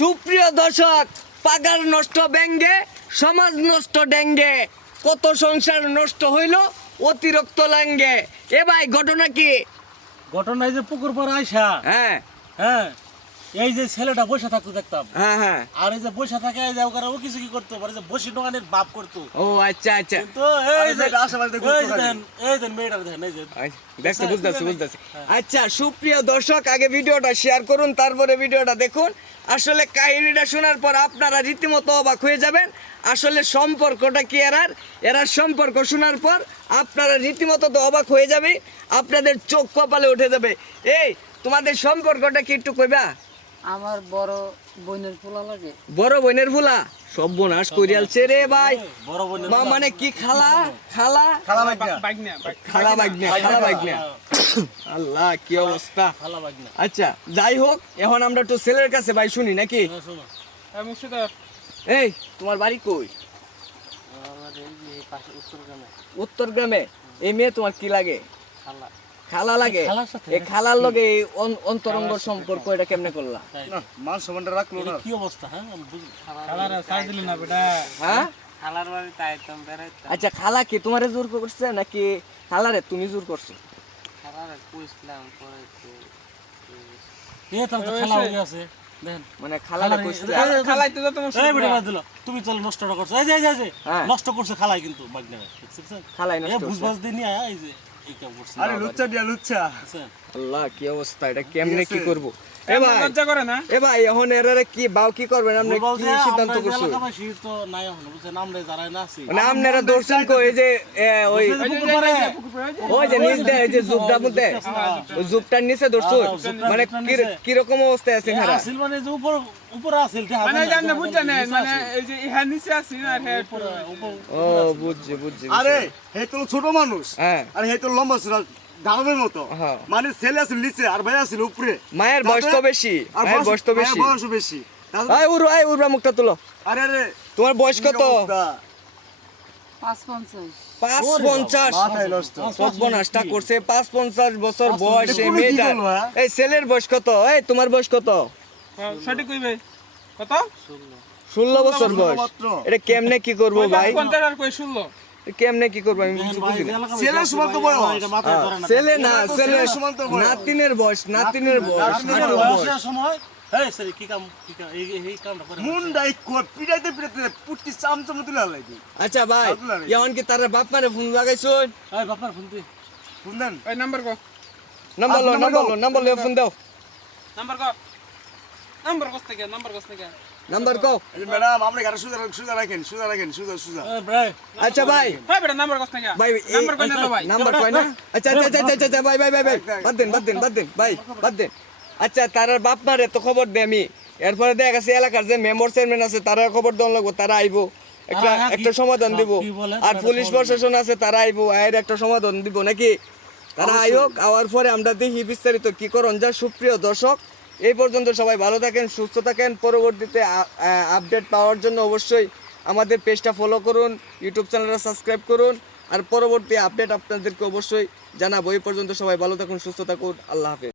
সুপ্রিয় দর্শক, পাগার নষ্ট ব্যাঙ্গে সমাজ নষ্ট ডেঙ্গে, কত সংসার নষ্ট হইল অতিরিক্ত লাঙ্গে। এ ভাই ঘটনা কি? ঘটনা এই যে পুকুর পর আইসা হ্যাঁ হ্যাঁ এই যে ছেলেটা বসে থাকতো দেখতাম, হ্যাঁ হ্যাঁ। আর এই যে বসে থাকে এই যে ওখানে ও কিছু কি করতো পারে যে বসে দোকানের বাপ করতো। ও আচ্ছা আচ্ছা, কিন্তু এই যে এই যে মেয়েটা দেখেন এই যে দেখতে বুঝতেছি। আচ্ছা সুপ্রিয় দর্শক, আগে ভিডিওটা শেয়ার করুন, তারপরে ভিডিওটা দেখুন। আসলে কাহিনীটা শোনার পর আপনারা রীতিমতো অবাক হয়ে যাবেন। আসলে সম্পর্কটা কি এরার সম্পর্ক শোনার পর আপনারা রীতিমতো তো অবাক হয়ে যাবে, আপনাদের চোখ কপালে উঠে যাবে। এই তোমাদের সম্পর্কটা কি একটু কইবা? আমার বড় বোনের পোলা লাগে। বড় বোনের ভুলা সর্বনাশ করিয়ালছে রে ভাই। বড় বোনের মা মানে কি খালা খালা খালা বাগনা। আল্লাহ কি অবস্থা। খালা বাগনা। আচ্ছা যাই হোক, এখন আমরা একটু ছেলের কাছে ভাই শুনি নাকি। শোনো এই তোমার বাড়ি কই? আমার এই যে পাশে উত্তর গ্রামে উত্তর গ্রামে। এই মেয়ে তোমার কি লাগে? খালা খালা লাগে। খালার সাথে এই খালার লগে এই অন্তরঙ্গ সম্পর্ক এটা কেমনে করলা? মান সম্মানটা রাখলো না। কি অবস্থা? হ্যাঁ আমি বুঝি খালারা সাই দিল না বেটা। হ্যাঁ খালার বাড়িতে আইতাম বেড়াইতাম। আচ্ছা, খালা কি তোমারে জোর করছে নাকি খালারে তুমি জোর করছো? খালার কইছিলাম পরে এ তাহলে তো খালা হয়ে আছে দেখেন। মানে খালারে কইছিলে? খালাই তো তোমার এই বেটা বাদ দিল। তুমি চল নষ্টটা করছো। এই যে এই যে হ্যাঁ। নষ্ট করছে খালাই কিন্তু বাগনা দেখছেন। খালাই এ নষ্ট করছে। বুঝবাজ দিয়ে নিয়ে আয়, এই যে এই কাম করছে। আরে লুচ্চা দিয়া লুচ্চা। দেখছেন? আল্লাহ কি অবস্থা, এটা কেমনে কি করব? এ ভাই এ ভাই এখন এরারে কি বাও কি করবেন? আপনি বলবো কি যে সিদ্ধান্ত আমরা করছেন? এলাকাবাসী তো নাই এখন বুঝছেন, আমরা যারা না আছি মানে আপনারা দর্শন কো এই যে ওই পুকুর পাড়ে ওই যে নিচ দিয়ে এই যে জুবটা মধ্যে ওই জুবটার নিচে দর্শন মানে কি রকম অবস্থায় আছেন এরা? আসিল মানে যে উপর উপর আসিল তে মানে এই যে আপনি বুঝছেন না, মানে এই যে ইহা নিচে আছি না, আর হ্যাঁ উপর ও বুঝছি। আরে হে তো ছোট মানুষ, হ্যাঁ আর হে তো লম্বা ছিল দানবের মতো। হ্যাঁ। মানে ছেলে আছে নিচে আর ভাই আছে উপরে। মায়ের বয়স তো বেশি, আর মায়ের বয়স তো বেশি। বয়স বেশি। আয় উড়বা মুখটা তুলো। আরে আরে তোমার বয়স কত? 550। 550। মাথায় নষ্ট। সর্বনাশটা করছে। 550 বছর বয়স এই এগুলো কি মেয়েটা। করলো, হ্যাঁ? এই ছেলের বয়স কত? এই তোমার বয়স কত? সঠিক কইবে কত? 16 বছর বয়স। মাত্র। এটা কেমনে কি করবো ভাই? 50 আর কই 16। কেমনে কি করবো আমি কিছু বুঝি না। ছেলের সমান তো বয়স। এটা মাথায় ধরে না। ছেলে না, ছেলে ছেলের সমান তো বয়স। নাতিনের বয়স। নাতিনের বয়সের সময় এই সরি কি কাম এই কামটা করে মুন্ডাই কোট পিড়াইতে পুটকি চামচম তুলে লাইবি। আচ্ছা ভাই, এখন কি তার বাপ মারে ফোন লাগাইছো? এই বাপার ফোন দে। ফোন দেন। ওই নাম্বার কো, নাম্বার লো ফোন দাও। নাম্বার কো, নাম্বার কস থেকে, নাম্বার কও। এই ম্যাডাম আপনি গাড়ি সুজা রাখেন। এই ভাই আচ্ছা ভাই, ভাই বেটা নাম্বার কস থেকে, ভাই নাম্বার কই না তো ভাই। নাম্বার কয় না? আচ্ছা ভাই বাদ দেন ভাই বাদ দেন। আচ্ছা তার বাপ মারে তো খবর দে আমি, এরপরে দেখা গেছে এলাকার যে মেম্বার চেয়ারম্যান আছে তারা খবর দেওয়া লাগবো, তারা আইবো একটা সমাধান দিব। আর পুলিশ প্রশাসন আছে তারা আইবো, আয়ের একটা সমাধান দিব নাকি? তারা আয়োগ আওয়ার পরে আমরা দেখি বিস্তারিত কি করণ যা। সুপ্রিয় দর্শক, এই পর্যন্ত সবাই ভালো থাকেন, সুস্থ থাকেন। পরবর্তীতে আপডেট পাওয়ার জন্য অবশ্যই আমাদের পেজটা ফলো করুন, ইউটিউব চ্যানেলটা সাবস্ক্রাইব করুন। আর পরবর্তী আপডেট আপনাদেরকে অবশ্যই জানাবো। এই পর্যন্ত সবাই ভালো থাকুন, সুস্থ থাকুন। আল্লাহ হাফেজ।